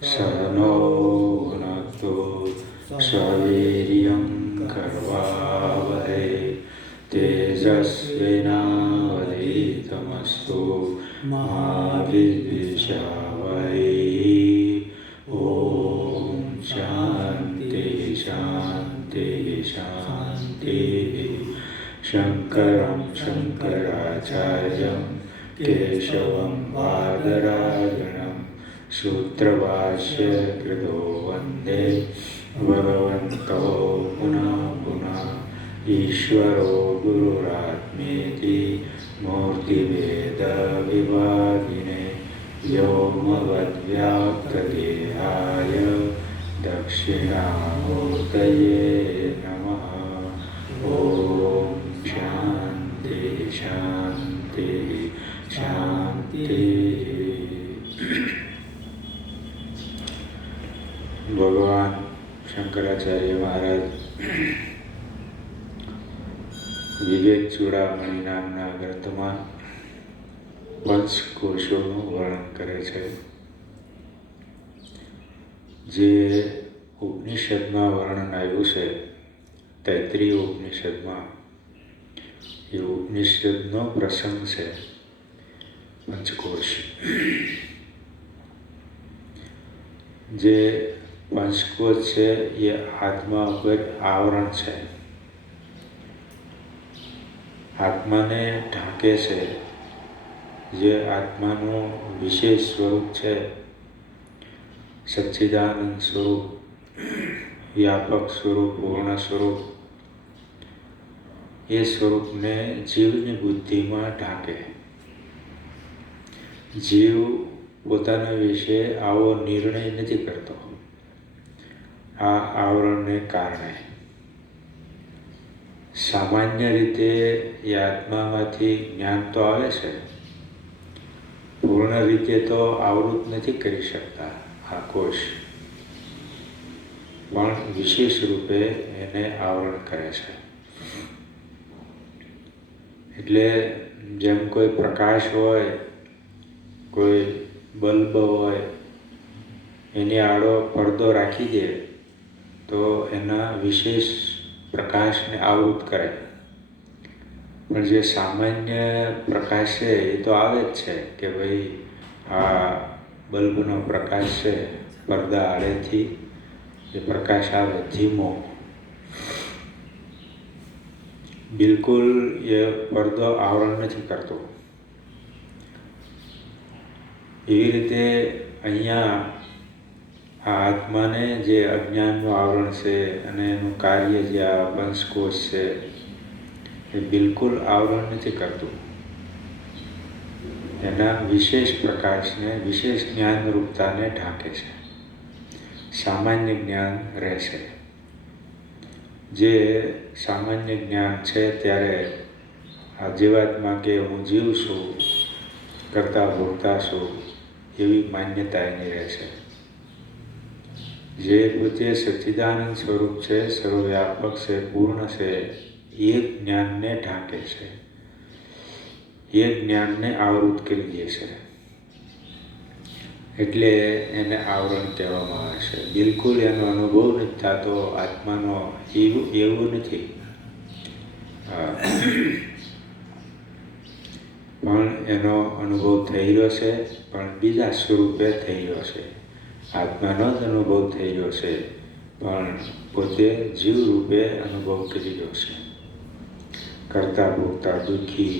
સનો ભુનક્તો સવીર્યં કર્વાવહે તેજસ્વિનાવધીતમસ્તુ મા વિદ્વિષાવહૈ. ઓમ શાંતિ શાંતિ શાંતિ. શંકરં શંકરાચાર્યં કેશવં બાદરાયણં સૂત્રભાષ્ય કૃતો વંદે ભગવન્તો પુનઃ પુનઃ. ઈશ્વરો ગુરુરાત્મેતિ મૂર્તિભેદ વિભાગિને વ્યોમવદ્વ્યાપ્તદેહાય દક્ષિણામૂર્તયે નમઃ. ઓમ શાંતિ શાંતિ શાંતિ. ભગવાન શંકરાચાર્ય મહારાજ વિવેક ચૂડામણી નામના ગ્રંથમાં પંચકોશોનું વર્ણન કરે છે. જે ઉપનિષદમાં વર્ણન આવ્યું છે, તૈત્રીય ઉપનિષદમાં, એ ઉપનિષદનો પ્રસંગ છે પંચકોશ. જે પંચકોશ છે એ આત્મા ઉપર આવરણ છે, આત્માને ઢાંકે છે. જે આત્માનું વિશેષ સ્વરૂપ છે, સચ્ચિદાનંદ સ્વરૂપ, વ્યાપક સ્વરૂપ, પૂર્ણ સ્વરૂપ, એ સ્વરૂપને જીવની બુદ્ધિમાં ઢાંકે. જીવ પોતાના વિશે આવો નિર્ણય નથી કરતો આ આવરણને કારણે. સામાન્ય રીતે એ આત્મામાંથી જ્ઞાન તો આવે છે, પૂર્ણ રીતે તો આવૃત નથી કરી શકતા આ કોશ, પણ વિશેષ રૂપે એને આવરણ કરે છે. એટલે જેમ કોઈ પ્રકાશ હોય, કોઈ બલ્બ હોય, એની આડો પડદો રાખી દે તો એના વિશેષ પ્રકાશને આવૃત કરે. પણ જે સામાન્ય પ્રકાશ છે એ તો આવે જ છે કે ભાઈ આ બલ્બનો પ્રકાશ છે, પડદા આડેથી એ પ્રકાશ આવે ધીમો, બિલકુલ એ પડદો આવરણ નથી કરતો. એવી રીતે અહીંયા આ આત્માને જે અજ્ઞાનનું આવરણ છે અને એનું કાર્ય જે આ પંચકોશ છે એ બિલકુલ આવરણ નથી કરતું. એના વિશેષ પ્રકાશને, વિશેષ જ્ઞાન રૂપતાને ઢાંકે છે. સામાન્ય જ્ઞાન રહેશે. જે સામાન્ય જ્ઞાન છે ત્યારે આ જીવાત્મા કે હું જીવ છું, કરતા ભોગતા છું, એવી માન્યતા એની રહેશે. જે પોતે સચ્ચિદાનંદ સ્વરૂપ છે, સર્વવ્યાપક છે, પૂર્ણ છે, એ જ્ઞાનને ઢાંકે છે, એ જ્ઞાનને આવૃત કરી દે છે. એટલે એને આવરણ કહેવામાં આવે છે. બિલકુલ એનો અનુભવ નથી થતો આત્માનો, એવું નથી. પણ એનો અનુભવ થઈ રહ્યો છે, પણ બીજા સ્વરૂપે થઈ રહ્યો છે. આત્માનો જ અનુભવ થઈ રહ્યો છે, પણ પોતે જીવ રૂપે અનુભવ કરી રહ્યો છે. કરતા ભોગતા, દુઃખી,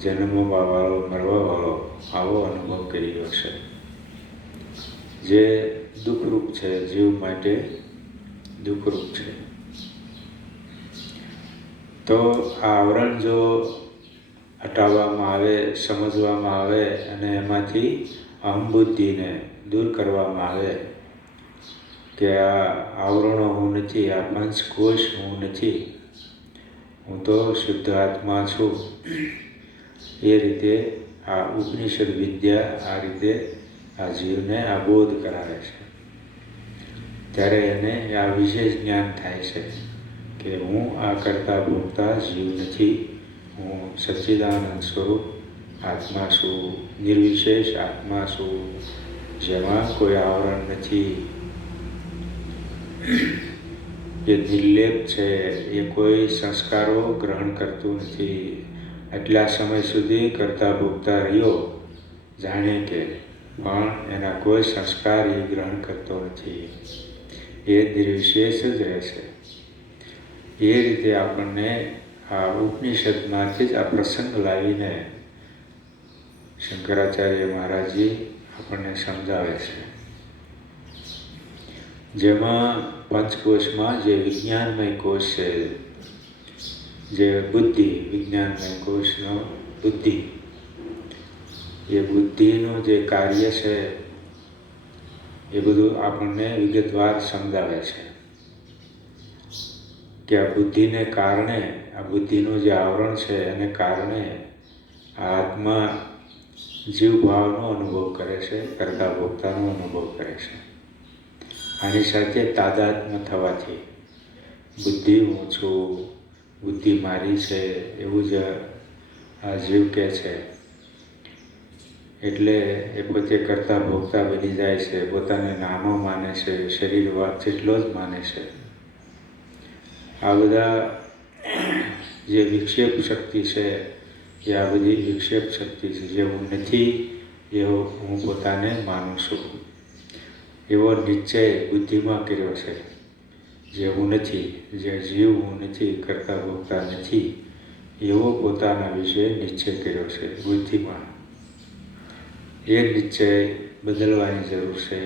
જન્મવા વાળો, મરવા વાળો, આવો અનુભવ કરી રહ્યો છે. જે દુઃખરૂપ છે, જીવ માટે દુઃખરૂપ છે. તો આ આવરણ જો હટાવવામાં આવે, સમજવામાં આવે અને એમાંથી અહંબુદ્ધિને દૂર કરવામાં આવે કે આ આવરણો હું નથી, આ પંચકોશ હું નથી, હું તો શુદ્ધ આત્મા છું. એ રીતે આ ઉપનિષદ વિદ્યા આ રીતે આ જીવને આ બોધ કરાવે છે. ત્યારે એને આ વિશેષ જ્ઞાન થાય છે કે હું આ કરતા ભોગતા જીવ નથી, હું સચ્ચિદાનંદ સ્વરૂપ આત્મા છું, નિર્વિશેષ આત્મા છું. જેમાં કોઈ આવરણ નથી, એ નિર્લેપ છે, એ કોઈ સંસ્કારો ગ્રહણ કરતું નથી. આટલા સમય સુધી કરતા ભોગતા રહ્યો જાણે કે, પણ એના કોઈ સંસ્કાર એ ગ્રહણ કરતો નથી, એ નિર્વિશેષ જ રહેશે. એ રીતે આપણને આ ઉપનિષદમાંથી જ આ પ્રસંગ લાવીને શંકરાચાર્ય મહારાજજી આપણને સમજાવે છે. જેમાં પંચકોશમાં જે વિજ્ઞાનમય કોશ છે, જે બુદ્ધિ, વિજ્ઞાનમય કોશનો બુદ્ધિ, એ બુદ્ધિનું જે કાર્ય છે એ બધું આપણને વિગતવાર સમજાવે છે કે આ બુદ્ધિને કારણે, આ બુદ્ધિનું જે આવરણ છે એને કારણે આ આત્મા જીવભાવનો અનુભવ કરે છે, કરતા ભોગતાનો અનુભવ કરે છે. આની સાથે તાદાત્મ્ય થવાથી બુદ્ધિ હું છું, બુદ્ધિ મારી છે એવું જ આ જીવ કહે છે. એટલે એ પોતે કરતા ભોગતા બની જાય છે, પોતાને નાનો માને છે, શરીર જેટલો જ માને છે. આ બધા જે વિક્ષેપ શક્તિ છે એ આ બધી વિક્ષેપ શક્તિ છે. જે હું નથી એવો હું પોતાને માનું છું, એવો નિશ્ચય બુદ્ધિમાં કર્યો છે. જે હું નથી, જે જીવ હું નથી, કરતા ભોગતા નથી, એવો પોતાના વિશે નિશ્ચય કર્યો છે બુદ્ધિમાં. એ નિશ્ચય બદલવાની જરૂર છે,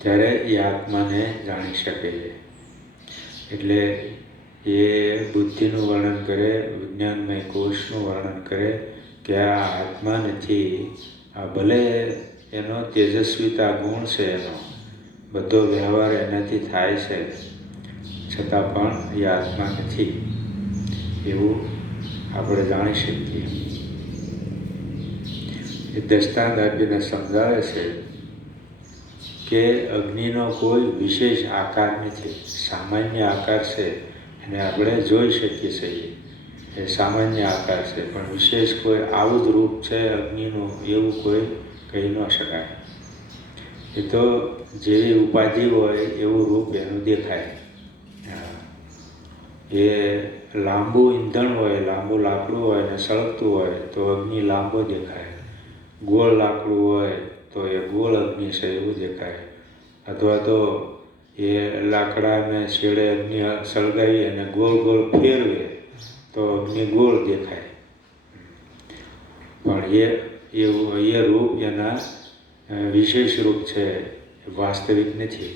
ત્યારે એ આત્માને જાણી શકે. એટલે એ બુદ્ધિનું વર્ણન કરે, વિજ્ઞાનમય કોષનું વર્ણન કરે કે આ આત્મા નથી. આ ભલે એનો તેજસ્વીતા ગુણ છે, એનો બધો વ્યવહાર એનાથી થાય છે, છતાં પણ એ આત્મા નથી એવું આપણે જાણી શકીએ. એ દૃષ્ટાંત આપીને સમજાવે છે કે અગ્નિનો કોઈ વિશેષ આકાર નથી, સામાન્ય આકાર છે અને આપણે જોઈ શકીએ છીએ. એ સામાન્ય આકાર છે, પણ વિશેષ કોઈ આવું જ રૂપ છે અગ્નિનું એવું કોઈ કહી ન શકાય. એ તો જેવી ઉપાધિ હોય એવું રૂપ એનું દેખાય. એ લાંબુ ઈંધણ હોય, લાંબુ લાકડું હોય ને સળગતું હોય તો અગ્નિ લાંબો દેખાય. ગોળ લાકડું હોય તો એ ગોળ અગ્નિ છે એવું દેખાય. અથવા તો એ લાકડાને છેડે અગ્નિ સળગાવી અને ગોળ ગોળ ફેરવે તો અગ્નિ ગોળ દેખાય. પણ એ રૂપ એના વિશેષ રૂપ છે, વાસ્તવિક નથી.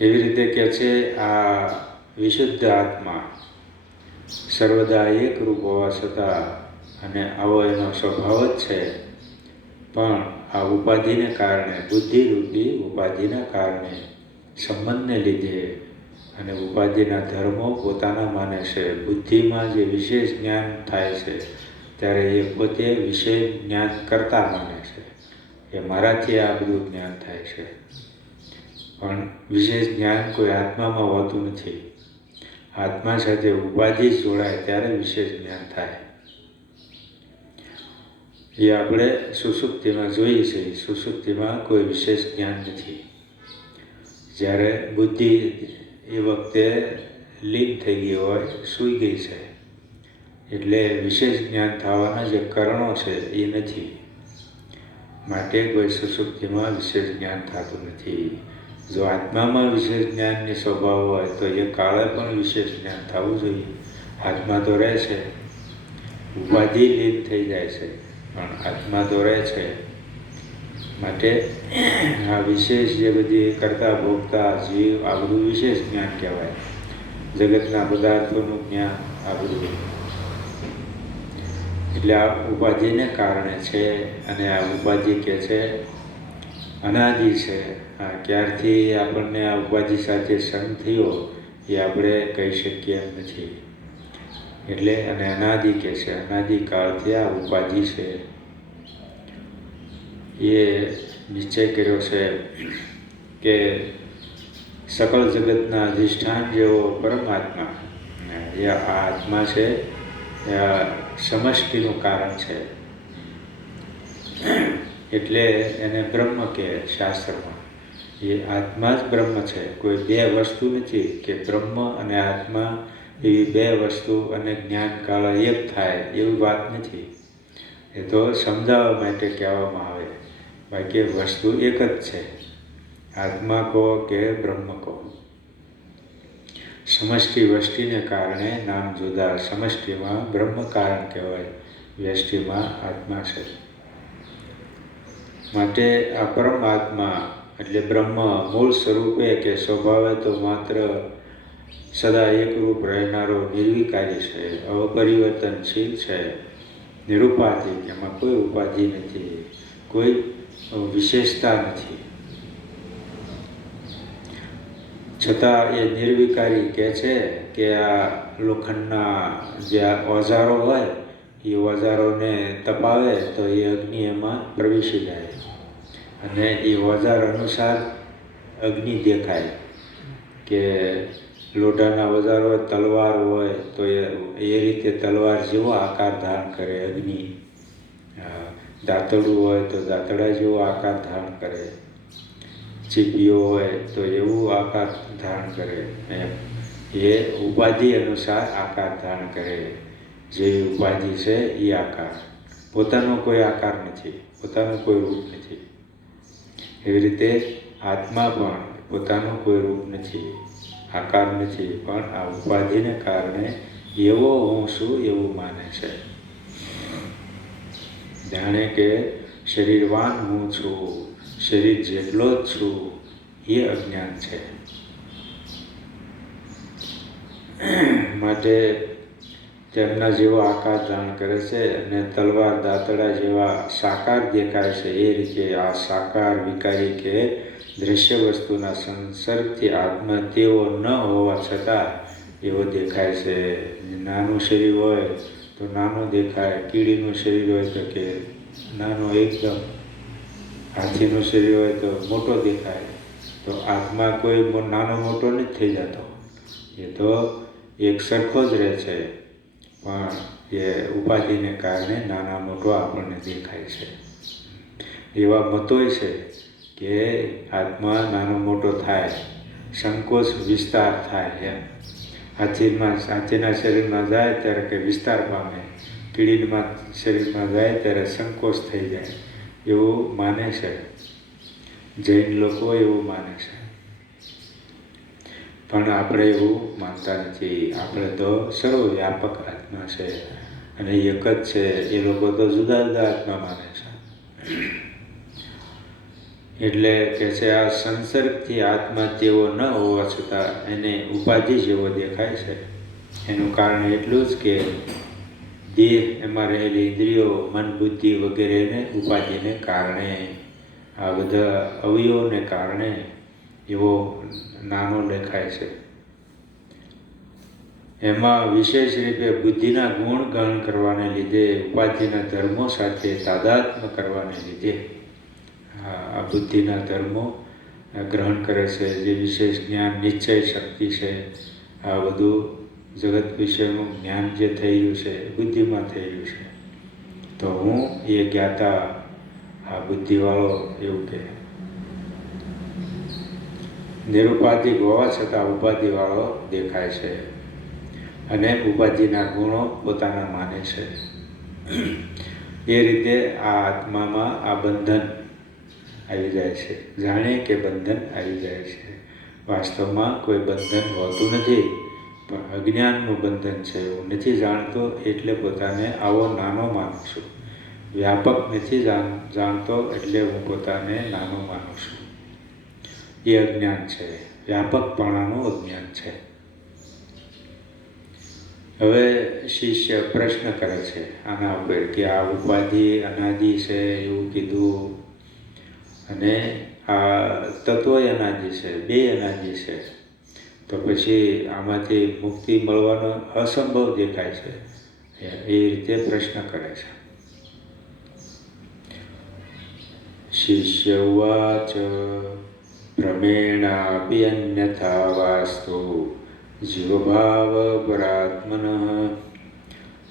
એવી રીતે કહે છે આ વિશુદ્ધ આત્મા સર્વદા એક રૂપ હોવા છતાં, અને આવો એનો સ્વભાવ જ છે, પણ આ ઉપાધિને કારણે, બુદ્ધિરૂપી ઉપાધિના કારણે, સંબંધને લીધે અને ઉપાધિના ધર્મો પોતાના માને છે. બુદ્ધિમાં જે વિશેષ જ્ઞાન થાય છે ત્યારે એ પોતે વિશેષ જ્ઞાન કરતા માને છે. એ મારાથી આ બધું જ્ઞાન થાય છે, પણ વિશેષ જ્ઞાન કોઈ આત્મામાં હોતું નથી. આત્મા સાથે ઉપાધિ જોડાય ત્યારે વિશેષ જ્ઞાન થાય. એ આપણે સુષુપ્તિમાં જોઈએ છીએ. સુષુપ્તિમાં કોઈ વિશેષ જ્ઞાન નથી. જ્યારે બુદ્ધિ એ વખતે લીન થઈ ગઈ હોય, સૂઈ ગઈ છે, એટલે વિશેષ જ્ઞાન થવાના જે કારણો છે એ નથી. માટે કોઈ સુષુપ્તિમાં વિશેષ જ્ઞાન થતું નથી. જો આત્મામાં વિશેષ જ્ઞાનની સ્વભાવ હોય તો એ કાળે પણ વિશેષ જ્ઞાન થવું જોઈએ. આત્મા તો રહે છે, ઉપાધિ લીન થઈ જાય છે, પણ આત્મા તો રહે છે. માટે આ વિશેષ જે બધી કરતા ભોગતા જીવ, આ બધું વિશેષ જ્ઞાન કહેવાય. જગતના પદાર્થોનું જ્ઞાન આ બધું. એટલે આ ઉપાધિને કારણે છે, અને આ ઉપાધિ કે છે અનાદિ છે. ક્યારથી આપણને આ ઉપાધિ સાથે સંગ થયો એ આપણે કહી શકીએ એમ નથી. એટલે અને અનાદિ કે છે, અનાદિકાળથી આ ઉપાધિ છે. એ નિશ્ચય કર્યો છે કે સકળ જગતના અધિષ્ઠાન જેવો પરમાત્મા, એ આ આત્મા છે, એ આ સમષ્ટિનું કારણ છે. એટલે એને બ્રહ્મ કહે શાસ્ત્રમાં. એ આત્મા જ બ્રહ્મ છે, કોઈ બે વસ્તુ નથી કે બ્રહ્મ અને આત્મા એવી બે વસ્તુ અને જ્ઞાનકાળ એક થાય એવી વાત નથી. એ તો સમજાવવા માટે કહેવામાં આવે, બાકી વસ્તુ એક જ છે, આત્મા કહો કે બ્રહ્મ કહો. સમષ્ટિ વષ્ટિને કારણે નામ જુદા, સમષ્ટિમાં બ્રહ્મ કારણ કહેવાય, વ્યષ્ટિમાં આત્મા છે. માટે આ પરમાત્મા એટલે બ્રહ્મ મૂળ સ્વરૂપે કે સ્વભાવે તો માત્ર સદા એકરૂપ રહેનારો નિર્વિકારી છે, અપરિવર્તનશીલ છે, નિરુપાધિક, એમાં કોઈ ઉપાધિ નથી, કોઈ વિશેષતા નથી. છતાં એ નિર્વિકારી કહે છે કે આ લોખંડના જે ઓજારો હોય એ ઓજારોને તપાવે તો એ અગ્નિ એમાં પ્રવેશી જાય અને એ ઓજાર અનુસાર અગ્નિ દેખાય. કે લોઢાના ઓજાર હોય, તલવાર હોય તો એ રીતે તલવાર જેવો આકાર ધારણ કરે અગ્નિ, દાંતરડું હોય તો દાંતડા જેવો આકાર ધારણ કરે, ચીપીઓ હોય તો એવું આકાર ધારણ કરે. એમ એ ઉપાધિ અનુસાર આકાર ધારણ કરે, જે ઉપાધિ છે એ આકાર, પોતાનો કોઈ આકાર નથી, પોતાનું કોઈ રૂપ નથી. એવી રીતે આત્મા પણ પોતાનું કોઈ રૂપ નથી, આકાર નથી, પણ આ ઉપાધિને કારણે એવો હું છું એવું માને છે. જાણે કે શરીરવાન હું છું, શરીર જેટલો જ છું, એ અજ્ઞાન છે. માટે તેમના જેવો આકાર ધારણ કરે છે અને તલવાર દાંતડા જેવા સાકાર દેખાય છે. એ રીતે આ સાકાર વિકારી કે દ્રશ્ય વસ્તુના સંસર્ગથી આત્મા તેવો ન હોવા છતાં એવો દેખાય છે. નાનું શરીર હોય તો નાનો દેખાય, કીડીનું શરીર હોય તો કે નાનો એકદમ, હાથીનું શરીર હોય તો મોટો દેખાય. તો આત્મા કોઈ નાનો મોટો નથી થઈ જતો, એ તો એક સરખો જ રહે છે, પણ એ ઉપાધિને કારણે નાના મોટો આપણને દેખાય છે. એવા મતોય છે કે આત્મા નાનો મોટો થાય, સંકોચ વિસ્તાર થાય. એમ હાથીના શરીરમાં જાય ત્યારે કે વિસ્તાર પામે, કીડીના શરીરમાં જાય ત્યારે સંકોચ થઈ જાય, એવું માને છે. જૈન લોકો એવું માને છે, પણ આપણે એવું માનતા નથી. આપણે તો સર્વવ્યાપક આત્મા છે અને એક જ છે. એ લોકો તો જુદા જુદા આત્મા માને છે. એટલે કે છે આ સંસર્ગથી આત્મા તેવો ન હોવા છતાં એને ઉપાધિ જેવો દેખાય છે. એનું કારણ એટલું જ કે દેહ, એમાં રહેલી ઇન્દ્રિયો, મન, બુદ્ધિ વગેરેને ઉપાધિને કારણે, આ બધા અવયવોને કારણે એવો નાનો દેખાય છે. એમાં વિશેષ રીતે બુદ્ધિના ગુણ ગણ કરવાને લીધે, ઉપાધિના ધર્મો સાથે તાદાત્મ્ય કરવાને લીધે આ બુદ્ધિના ધર્મો ગ્રહણ કરે છે. જે વિશેષ જ્ઞાન, નિશ્ચય શક્તિ છે, આ બધું જગત વિશેનું જ્ઞાન જે થયેલું છે બુદ્ધિમાં થયેલું છે. તો હું એ જ્ઞાતા, આ બુદ્ધિવાળો એવું કહે. નિરુપાધિક હોવા છતાં ઉપાધિવાળો દેખાય છે અને ઉપાધિના ગુણો પોતાના માને છે. એ રીતે આ આત્મામાં આ બંધન આવી જાય છે. જાણે કે બંધન આવી જાય છે. વાસ્તવમાં કોઈ બંધન હોતું નથી, પણ અજ્ઞાનનું બંધન છે. હું નથી જાણતો એટલે પોતાને આવો નાનો માનું છું. વ્યાપક નથી જાણતો એટલે હું પોતાને નાનો માનું છું. એ અજ્ઞાન છે, વ્યાપકપણાનું અજ્ઞાન છે. હવે શિષ્ય પ્રશ્ન કરે છે આના ઉપર કે આ ઉપાધિ અનાદિ છે એવું કીધું, અને આ તત્વ અનાદિ છે, બે અનાદિ છે, તો પછી આમાંથી મુક્તિ મળવાનો અસંભવ દેખાય છે. એ રીતે પ્રશ્ન કરે છે. શિષ્ય ઉવાચ ભ્રમેણાપી અન્યથા વાસ્તુ જીવભાવ પરાત્મનઃ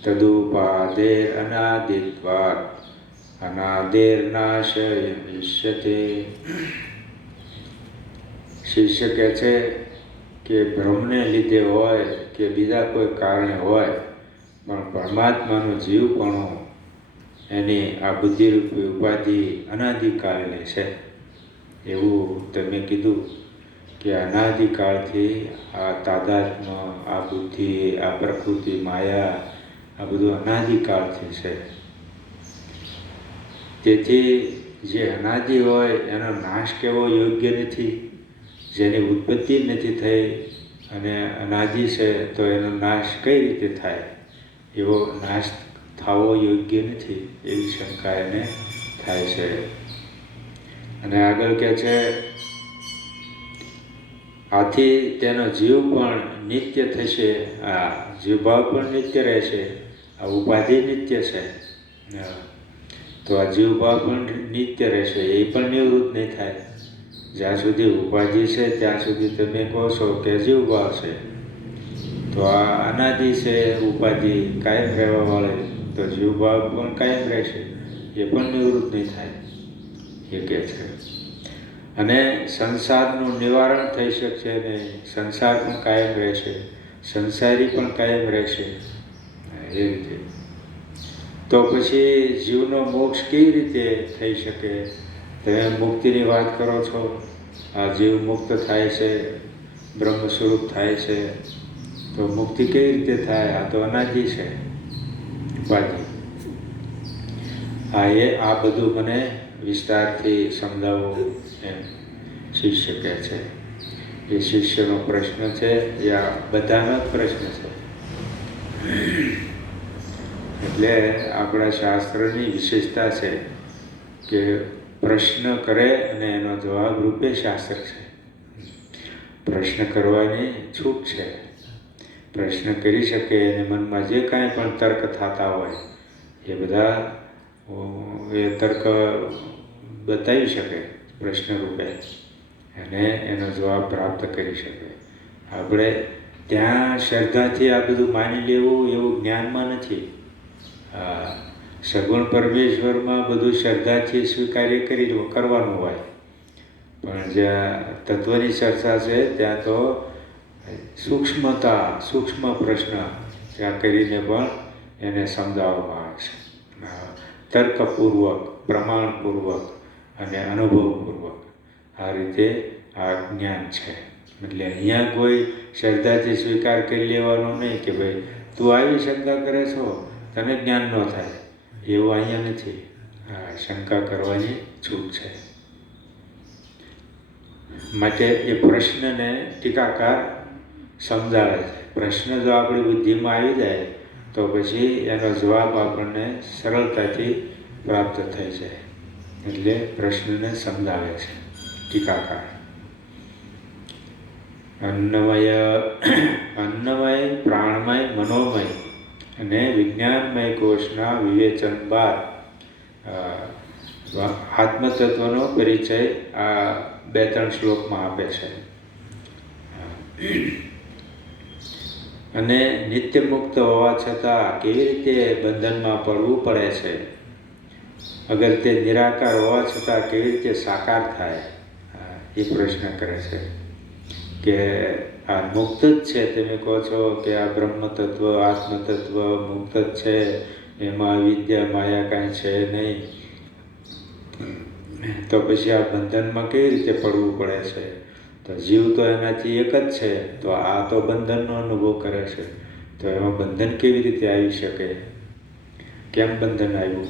તદુપાદેર અનાદિત્વાत् અનાદેર્નાશયિષ્યતે. શિષ્ય કહે છે કે ભ્રમને લીધે હોય કે બીજા કોઈ કારણે હોય, પણ પરમાત્માનું જીવપણું એની આ બુદ્ધિરૂપી ઉપાધિ અનાદિકાળની છે. એવું તમે કીધું કે અનાદિકાળથી આ તાદાત્મ્ય, આ બુદ્ધિ, આ પ્રકૃતિ, માયા, આ બધું અનાદિકાળથી છે. તેથી જે અનાદિ હોય એનો નાશ કેવો યોગ્ય નથી. જેની ઉત્પત્તિ નથી થઈ અને અનાદિ છે તો એનો નાશ કઈ રીતે થાય? એવો નાશ થવો યોગ્ય નથી, એવી શંકા એને થાય છે. અને આગળ કહે છે, આથી તેનો જીવ પણ નિત્ય થશે. આ જીવભાવ પણ નિત્ય રહેશે. આ ઉપાધિ નિત્ય છે તો આ જીવભાવ પણ નિત્ય રહેશે, એ પણ નિવૃત્ત નહીં થાય. જ્યાં સુધી ઉપાધિ છે ત્યાં સુધી તમે કહો છો કે જીવભાવ છે, તો આ અનાદિ છે ઉપાધિ કાયમ રહેવા વાળી, તો જીવભાવ પણ કાયમ રહેશે, એ પણ નિવૃત્ત નહીં થાય, એ કહે છે. અને સંસારનું નિવારણ થઈ શકશે નહીં. સંસાર પણ કાયમ રહેશે, સંસારી પણ કાયમ રહેશે, એ રીતે. તો પછી જીવનો મોક્ષ કેવી રીતે થઈ શકે? તમે મુક્તિની વાત કરો છો, આ જીવ મુક્ત થાય છે, બ્રહ્મ સ્વરૂપ થાય છે, તો મુક્તિ કેવી રીતે થાય? આ તો અનાદિ છે ઉપાધિ. આ બધું મને વિસ્તારથી સમજાવો એમ શિષ્ય કહે છે. એ શિષ્યનો પ્રશ્ન છે, એ આ બધાનો જ પ્રશ્ન છે. એટલે આપણા શાસ્ત્રની વિશેષતા છે કે પ્રશ્ન કરે અને એનો જવાબ રૂપે શાસ્ત્ર છે. પ્રશ્ન કરવાની છૂટ છે. પ્રશ્ન કરી શકે અને મનમાં જે કાંઈ પણ તર્ક થતા હોય એ બધા એ તર્ક બતાવી શકે પ્રશ્ન રૂપે, અને એનો જવાબ પ્રાપ્ત કરી શકે. આપણે ત્યાં શ્રદ્ધાથી આ બધું માની લેવું એવું જ્ઞાનમાં નથી. સગુણ પરમેશ્વરમાં બધું શ્રદ્ધાથી સ્વીકાર્ય કરવાનું હોય, પણ જ્યાં તત્વની ચર્ચા છે ત્યાં તો સૂક્ષ્મ પ્રશ્ન ત્યાં કરીને પણ એને સમજાવવામાં આવે છે. તર્કપૂર્વક, પ્રમાણપૂર્વક અને અનુભવપૂર્વક આ રીતે આ જ્ઞાન છે. એટલે અહીંયા કોઈ શ્રદ્ધાથી સ્વીકાર કરી લેવાનો નહીં કે ભાઈ તું આવી શંકા કરે છો, તને જ્ઞાન ન થાય, એવું અહીંયા નથી. શંકા કરવાની છૂટ છે. માટે એ પ્રશ્નને ટીકાકાર સમજાવે છે. પ્રશ્ન જો આપણી બુદ્ધિમાં આવી જાય તો પછી એનો જવાબ આપણને સરળતાથી પ્રાપ્ત થઈ જાય. એટલે પ્રશ્નને સમજાવે છે ટીકાકાર. અન્નમય, પ્રાણમય, મનોમય અને વિજ્ઞાનમય કોષના વિવેચન બાદ આત્મતત્વનો પરિચય આ 2-3 શ્લોકમાં આપે છે. અને નિત્ય મુક્ત હોવા છતાં કેવી રીતે બંધનમાં પડવું પડે છે? અગર તે નિરાકાર હોવા છતાં કેવી રીતે સાકાર થાય? એ પ્રશ્ન કરે છે કે આ મુક્ત જ છે. તમે કહો છો કે આ બ્રહ્મતત્વ, આત્મતત્વ મુક્ત જ છે, એમાં વિદ્યા માયા કાંઈ છે નહીં, તો પછી આ બંધનમાં કેવી રીતે પડવું પડે છે? તો જીવ તો એનાથી એક જ છે, તો આ તો બંધનનો અનુભવ કરે છે, તો એમાં બંધન કેવી રીતે આવી શકે? કેમ બંધન આવ્યું?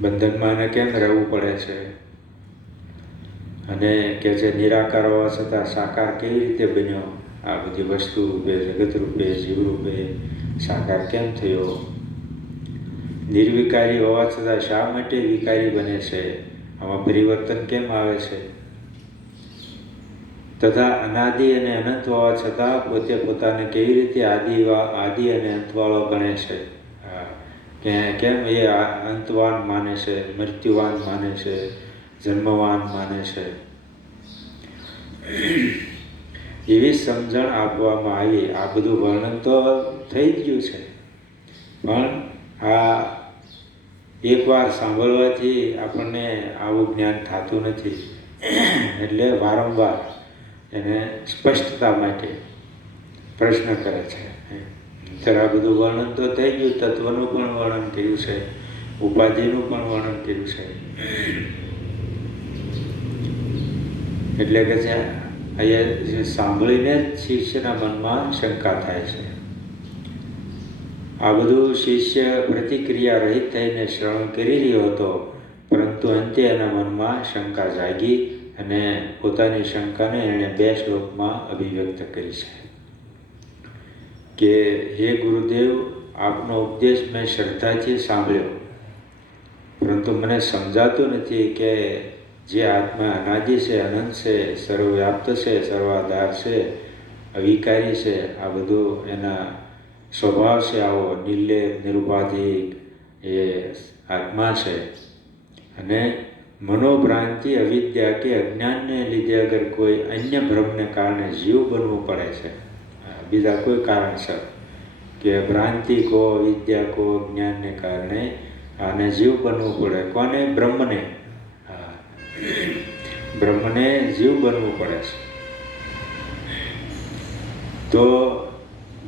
બંધનમાં એને કેમ રહેવું પડે છે? અને કે જે નિરાકાર હોવા છતાં સાકાર કેવી રીતે બન્યો? આ બધી વસ્તુ રૂપે, જગત રૂપે, જીવ રૂપે સાકાર કેમ થયો? નિર્વિકારી હોવા છતાં શા માટે વિકારી બને છે? આમાં પરિવર્તન કેમ આવે છે? તથા અનાદિ અને અનંત હોવા છતાં પોતે પોતાને કેવી રીતે આદિ અને અંતવાળો ગણે છે? કેમ એ અંતવાન માને છે, મૃત્યુવાન માને છે, જન્મવાન માને છે? એવી સમજણ આપવામાં આવી. આ બધું વર્ણન તો થઈ જ ગયું છે, પણ આ એકવાર સાંભળવાથી આપણને આવું જ્ઞાન થતું નથી. એટલે વારંવાર એને સ્પષ્ટતા માટે પ્રશ્ન કરે છે. ત્યારે આ બધું વર્ણન તો થઈ ગયું, તત્વનું પણ વર્ણન કર્યું છે, ઉપાધિનું પણ વર્ણન કર્યું છે. એટલે કે છે અહીંયા સાંભળીને જ શિષ્યના મનમાં શંકા થાય છે. આ બધું શિષ્ય પ્રતિક્રિયા રહિત થઈને શ્રવણ કરી રહ્યો હતો, પરંતુ અંતે એના મનમાં શંકા જાગી અને પોતાની શંકાને એણે 2 શ્લોકમાં અભિવ્યક્ત કરી છે કે હે ગુરુદેવ, આપનો ઉપદેશ મેં શ્રદ્ધાથી સાંભળ્યો, પરંતુ મને સમજાતું નથી કે જે આત્મા અનાદિ છે, અનંત છે, સર્વવ્યાપ્ત છે, સર્વાધાર છે, અવિકારી છે, આ બધું એના સ્વભાવ છે, આવો નિર્લેપ નિરુપાધિક એ આત્મા છે. અને મનોભ્રાંતિ, અવિદ્યા કે અજ્ઞાનને લીધે અગર કોઈ અન્ય ભ્રમને કારણે જીવ બનવું પડે છે, બીજા કોઈ કારણસર કે ભ્રાંતિ કો, વિદ્યા કો, જ્ઞાનને કારણે આને જીવ બનવું પડે. કોને? બ્રહ્મને. બ્રહ્મને જીવ બનવું પડે છે. તો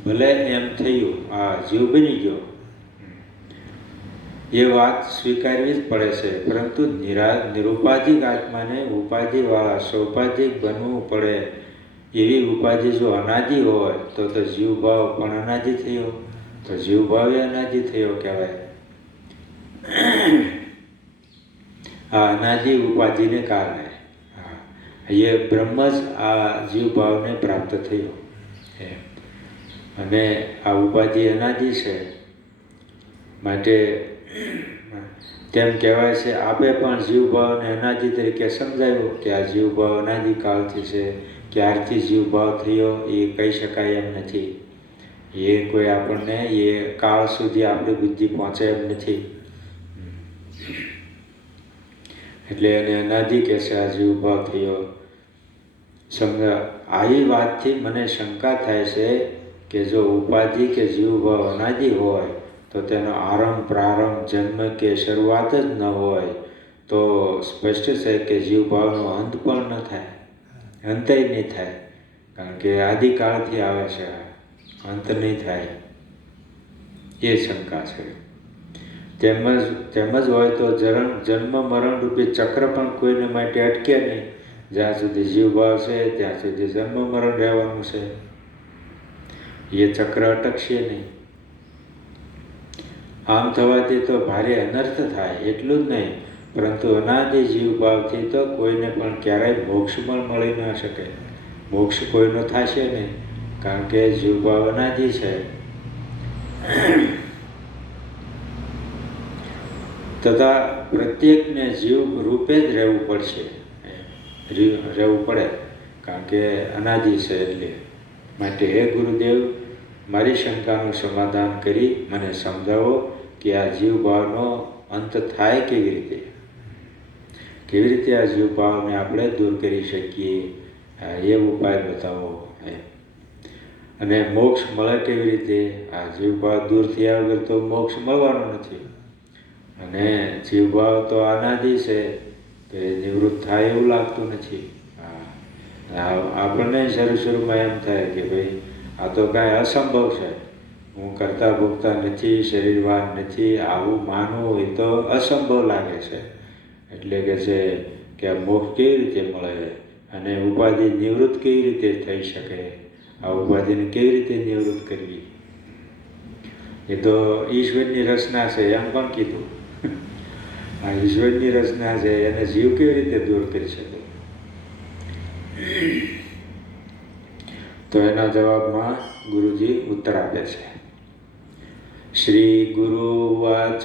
ભલે એમ થયું, આ જીવ બની ગયો, એ વાત સ્વીકારવી જ પડે છે, પરંતુ નિરુપાધિક આત્માને ઉપાધિવાળા સૌપાધિક બનવું પડે. એવી ઉપાધિ જો અનાદિ હોય તો જીવભાવ પણ અનાદિ થયો, તો જીવભાવ એ અનાદિ થયો કહેવાય. આ અનાદિ ઉપાધિને કારણે એ બ્રહ્મ જ આ જીવભાવને પ્રાપ્ત થયો. અને આ ઉપાધિ અનાદિ છે, માટે તેમ કહેવાય છે. આપે પણ જીવભાવને અનાદિ તરીકે સમજાવ્યો કે આ જીવભાવ અનાદિકાળથી છે. ક્યારથી જીવભાવ થયો એ કહી શકાય એમ નથી. એ કોઈ આપણને એ કાળ સુધી આપણી બુદ્ધિ પહોંચે એમ નથી. એટલે એને અનાદિ કહેશે આ જીવભાવ થયો. આવી વાતથી મને શંકા થાય છે કે જો ઉપાધિ કે જીવભાવ અનાદિ હોય તો તેનો આરંભ, પ્રારંભ, જન્મ કે શરૂઆત જ ન હોય તો સ્પષ્ટ છે કે જીવભાવનો અંત પણ ન થાય, અંતય નહીં થાય. કારણ કે આદિકાળથી આવે છે, અંત નહીં થાય, એ શંકા છે. તેમજ હોય તો જન્મ મરણ રૂપી ચક્ર પણ કોઈને માટે અટકે નહીં. જ્યાં સુધી જીવભાવ છે ત્યાં સુધી જન્મ મરણ રહેવાનું છે, એ ચક્ર અટકશે નહીં. આમ થવાથી તો ભારે અનર્થ થાય. એટલું જ નહીં, પરંતુ અનાદિ જીવભાવથી તો કોઈને પણ ક્યારેય મોક્ષ પણ મળી ન શકે. મોક્ષ કોઈનો થશે નહીં, કારણ કે જીવભાવ અનાદિ છે. તથા પ્રત્યેકને જીવ રૂપે જ રહેવું પડશે, રહેવું પડે, કારણ કે અનાદિ છે. એટલે માટે હે ગુરુદેવ, મારી શંકાનું સમાધાન કરી મને સમજાવો કે આ જીવભાવનો અંત થાય કેવી રીતે? કેવી રીતે આ જીવભાવને આપણે દૂર કરી શકીએ? એ ઉપાય બતાવો. અને મોક્ષ મળે કેવી રીતે? આ જીવભાવ દૂર થયા વગર તો મોક્ષ મળવાનો નથી. અને જીવભાવ તો અનાદિ છે, તો એ નિવૃત્ત થાય એવું લાગતું નથી. આપણને શરૂમાં એમ થાય કે ભાઈ આ તો કાંઈ અસંભવ છે, હું કરતા ભોગતા નથી, શરીરવાન નથી, આવું માનવું એ તો અસંભવ લાગે છે. એટલે કે છે કે આ મોક્ષ કેવી રીતે મળે અને ઉપાધિ નિવૃત્ત કેવી રીતે થઈ શકે? આ ઉપાધિને કેવી રીતે નિવૃત્ત કરવી? એ તો ઈશ્વરની રચના છે એમ પણ કીધું. આ ઈશ્વરની રચના છે, એને જીવ કેવી રીતે દૂર કરી શકે? તો એના જવાબમાં ગુરુજી ઉત્તર આપે છે. શ્રી ગુરુ વાચ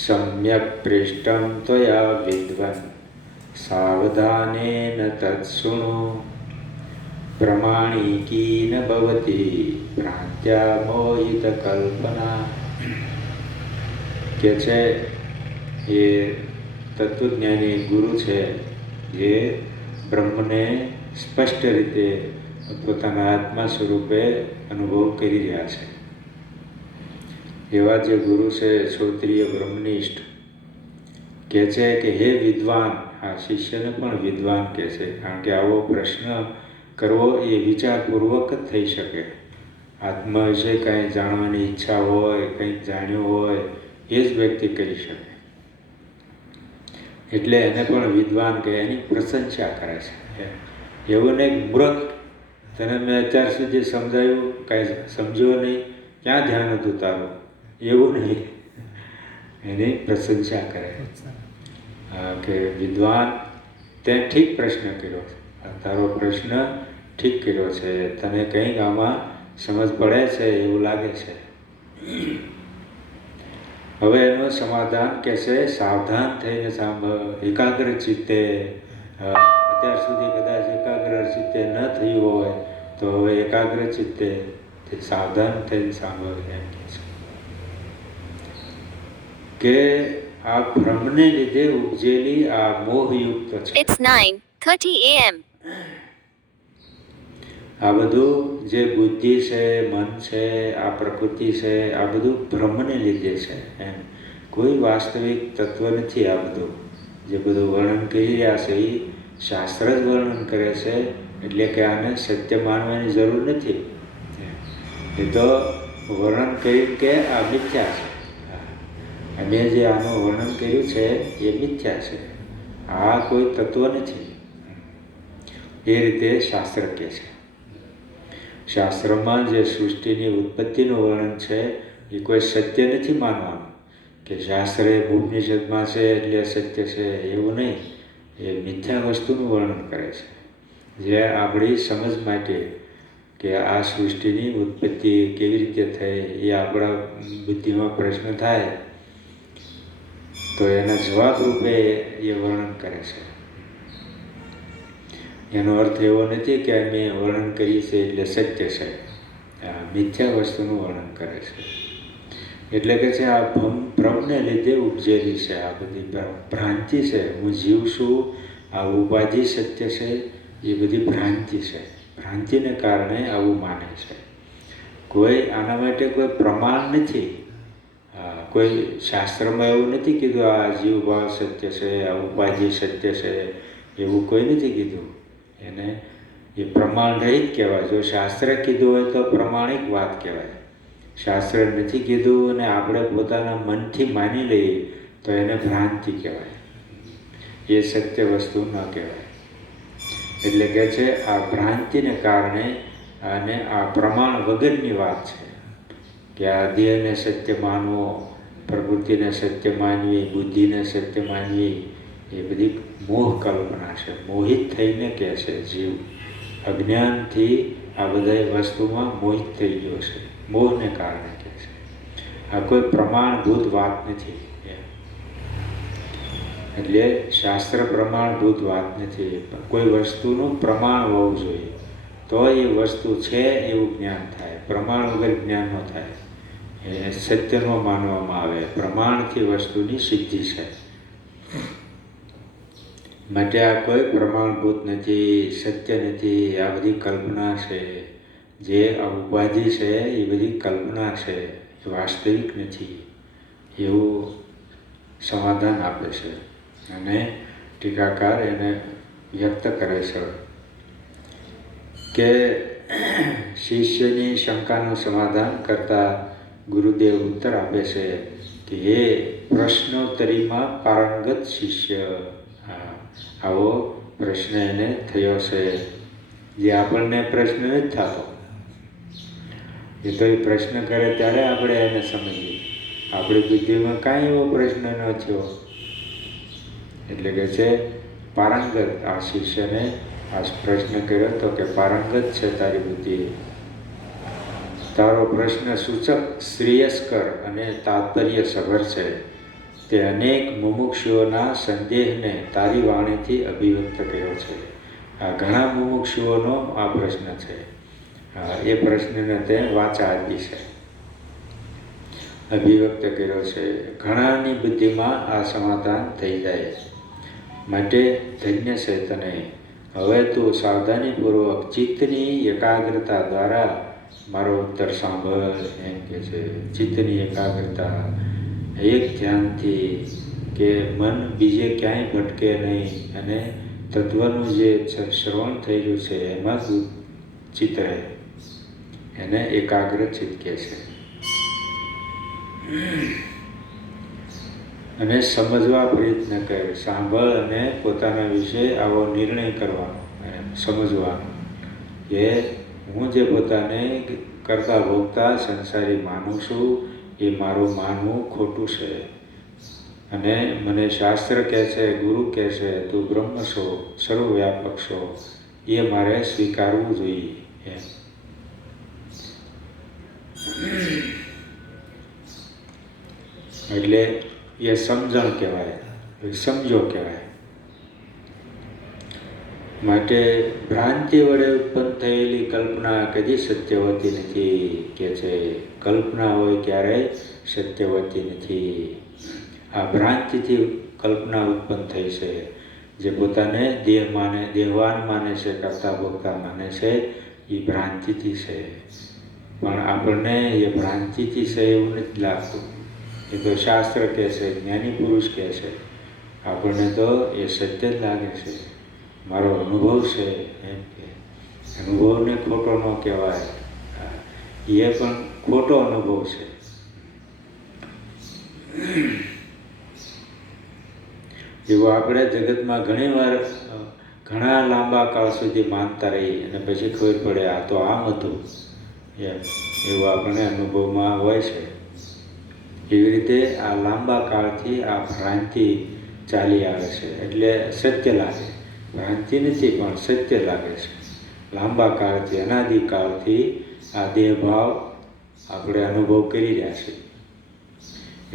સમ્યક પૃષ્ટમ ત્વયા વિદ્વન સાવધાનેન તત્સૃણુ પ્રમાણિકી ન ભવતી ભ્રાંત્યા મોહિત કલ્પના. કે છે એ તત્વજ્ઞાની ગુરુ છે જે બ્રહ્મને સ્પષ્ટ રીતે પોતાના આત્મા સ્વરૂપે અનુભવ કરી રહ્યા છે. એવા જે ગુરુ છે શ્રોત્રિય બ્રહ્મનિષ્ઠ કહે છે કે હે વિદ્વાન, આ શિષ્યને પણ વિદ્વાન કહે છે, કારણ કે આવો પ્રશ્ન કરવો એ વિચારપૂર્વક જ થઈ શકે. આત્મ વિશે કંઈ જાણવાની ઈચ્છા હોય, કંઈક જાણ્યું હોય એ જ વ્યક્તિ કરી શકે. એટલે એને પણ વિદ્વાન કહે, એની પ્રશંસા કરે છે. એવું નહીં મૂર્ખ, તને મેં અત્યાર સુધી સમજાયું, કાંઈ સમજ્યો નહીં, ક્યાં ધ્યાન હતું તારું, એવું નહીં, એની પ્રશંસા કરે કે વિદ્વાન, તે ઠીક પ્રશ્ન કર્યો, તારો પ્રશ્ન ઠીક કર્યો છે, તને કંઈક આમાં સમજ પડે છે એવું લાગે છે. હવે એનું સમાધાન કે છે, સાવધાન થઈને સાંભળ, એકાગ્ર ચિત્તે. અત્યાર સુધી કદાચ એકાગ્ર ચિત્તે ન થયું હોય તો હવે એકાગ્ર ચિત્તે સાવધાન થઈને સાંભળ એમ કે આ ભ્રમને લીધે ઉપજેલી આ મોહયુક્ત છે. It's 9:30 a.m. આ બધું જે બુદ્ધિ છે, મન છે, આ પ્રકૃતિ છે, આ બધું ભ્રમને લીધે છે એમ. કોઈ વાસ્તવિક તત્વ નથી. આ બધું જે બધું વર્ણન કરી રહ્યા છે એ શાસ્ત્ર જ વર્ણન કરે છે, એટલે કે આને સત્ય માનવાની જરૂર નથી. એ તો વર્ણન કર્યું કે આ મિથ્યા છે, અને જે આનું વર્ણન કર્યું છે એ મિથ્યા છે, આ કોઈ તત્વ નથી, એ રીતે શાસ્ત્ર કહે છે. શાસ્ત્રમાં જે સૃષ્ટિની ઉત્પત્તિનું વર્ણન છે એ કોઈ સત્ય નથી માનવાનું કે શાસ્ત્ર એ ઉપનિષદમાં છે એટલે સત્ય છે, એવું નહીં. એ મિથ્યા વસ્તુનું વર્ણન કરે છે, જે આપણી સમજ માટે કે આ સૃષ્ટિની ઉત્પત્તિ કેવી રીતે થઈ એ આપણા બુદ્ધિમાં પ્રશ્ન થાય તો એના જવાબ રૂપે એ વર્ણન કરે છે. એનો અર્થ એવો નથી કે અમે વર્ણન કરીએ છીએ એટલે સત્ય છે, મિથ્યા વસ્તુનું વર્ણન કરે છે. એટલે કે છે આ ભ્રમને લીધે ઉપજેલી છે આ બધી ભ્રાંતિ છે. હું જીવ છું, આ ઉપાધિ સત્ય છે, એ બધી ભ્રાંતિ છે. ભ્રાંતિને કારણે આવું માને છે. કોઈ આના માટે કોઈ પ્રમાણ નથી. કોઈ શાસ્ત્રમાં એવું નથી કીધું આ જીવભાવ સત્ય છે, આ ઉપાધિ સત્ય છે, એવું કોઈ નથી કીધું. એને એ પ્રમાણ રહિત કહેવાય. જો શાસ્ત્રે કીધું હોય તો પ્રમાણિક વાત કહેવાય. શાસ્ત્રે નથી કીધું અને આપણે પોતાના મનથી માની લઈએ તો એને ભ્રાંતિ કહેવાય, એ સત્ય વસ્તુ ન કહેવાય. એટલે કે છે આ ભ્રાંતિને કારણે અને આ પ્રમાણ વગરની વાત છે કે આ દેહને સત્ય માનવો, પ્રકૃતિને સત્ય માનવી, બુદ્ધિને સત્ય માનવી, એ બધી મોહ કલ્પના છે. મોહિત થઈને કહે છે જીવ, અજ્ઞાનથી આ બધા વસ્તુમાં મોહિત થઈ ગયો છે, મોહને કારણે કહે છે. આ કોઈ પ્રમાણભૂત વાત નથી. એટલે શાસ્ત્ર પ્રમાણભૂત વાત નથી. કોઈ વસ્તુનું પ્રમાણ હોવું જોઈએ તો એ વસ્તુ છે એવું જ્ઞાન થાય. પ્રમાણ વગર જ્ઞાન ન થાય, એ સત્ય ન માનવામાં આવે. પ્રમાણથી વસ્તુની સિદ્ધિ છે. માટે આ કોઈ પ્રમાણભૂત નથી, સત્ય નથી, આ બધી કલ્પના છે. જે આ ઉપાધિ છે એ બધી કલ્પના છે, એ વાસ્તવિક નથી, એવું સમાધાન આપે છે. અને ટીકાકાર એને વ્યક્ત કરે છે કે શિષ્યની શંકાનું સમાધાન કરતા ગુરુદેવ ઉત્તર આપે છે કે હે પ્રશ્નોત્તરીમાં પારંગત શિષ્ય. આવો પ્રશ્ન એને થયો છે, જે આપણને પ્રશ્ન નથી થતો. એ તો એ પ્રશ્ન કરે ત્યારે આપણે એને સમજીએ. આપણી બુદ્ધિમાં કાંઈ એવો પ્રશ્ન ન થયો. એટલે કે છે પારંગત. આ શિષ્યને આ પ્રશ્ન કર્યો તો કે પારંગત છે તારી બુદ્ધિ, તારો પ્રશ્ન સૂચક, શ્રેયસ્કર અને તાત્પર્યસભર છે. તે અનેક મુમુક્ષુઓના સંદેહને તારી વાણીથી અભિવ્યક્ત કર્યો છે. આ ઘણા મુમુક્ષુઓનો આ પ્રશ્ન છે. એ પ્રશ્નને તે વાચા આપી છે, અભિવ્યક્ત કર્યો છે. ઘણાની બુદ્ધિમાં આ સમાધાન થઈ જાય. માટે ધન્ય છે તને. હવે તું સાવધાનીપૂર્વક ચિત્તની એકાગ્રતા દ્વારા મારો ઉત્તર સાંભળ એમ કે છે. ચિત્તની એકાગ્રતા એક ધ્યાનથી કે મન બીજે ક્યાંય ભટકે નહીં અને તત્વનું જે શ્રવણ થઈ રહ્યું છે એમાં જ ચિત્ત રહે, એને એકાગ્ર ચિત્ત કહે છે. અને સમજવા પ્રયત્ન કરે, સાંભળ અને પોતાના વિશે આવો નિર્ણય કરવાનો, સમજવાનો કે હું જે પોતાને કરતા ભોગતા સંસારી માનું છું એ મારું માનવું ખોટું છે. અને મને શાસ્ત્ર કહે છે, ગુરુ કહે છે તું બ્રહ્મ છો, સર્વવ્યાપક છો, એ મારે સ્વીકારવું જોઈએ એમ. એટલે એ સમજણ કહેવાય, સમજો કહેવાય. માટે ભ્રાંતિ વડે ઉત્પન્ન થયેલી કલ્પના કદી સત્ય હોતી નથી કે છે. કલ્પના હોય ક્યારેય સત્ય હોતી નથી. આ ભ્રાંતિથી કલ્પના ઉત્પન્ન થઈ છે. જે પોતાને દેહવાન માને છે, કરતા ભોગતા માને છે, એ ભ્રાંતિથી છે. પણ આપણને એ ભ્રાંતિથી છે એવું નથી લાગતું. એ તો શાસ્ત્ર કહે છે, જ્ઞાની પુરુષ કહે છે. આપણને તો એ સત્ય જ લાગે છે. મારો અનુભવ છે એમ કે. અનુભવને ખોટો ન કહેવાય, એ પણ ખોટો અનુભવ છે. એવું આપણે જગતમાં ઘણા લાંબા કાળ સુધી માનતા રહી અને પછી ખબર પડે આ તો આમ હતું એમ, એવું આપણને અનુભવમાં હોય છે. એવી રીતે આ લાંબા કાળથી આ ભ્રાંતિ ચાલી આવે છે. એટલે સત્ય લાગે, ભ્રાંતિ નથી પણ સત્ય લાગે છે. લાંબા કાળથી, અનાદિકાળથી આ દેહભાવ આપણે અનુભવ કરી રહ્યા છીએ.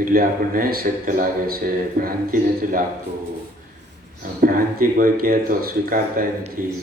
એટલે આપણને સત્ય લાગે છે, ભ્રાંતિ નથી લાગતું. ભ્રાંતિ કોઈ કહે તો સ્વીકારતા નથી.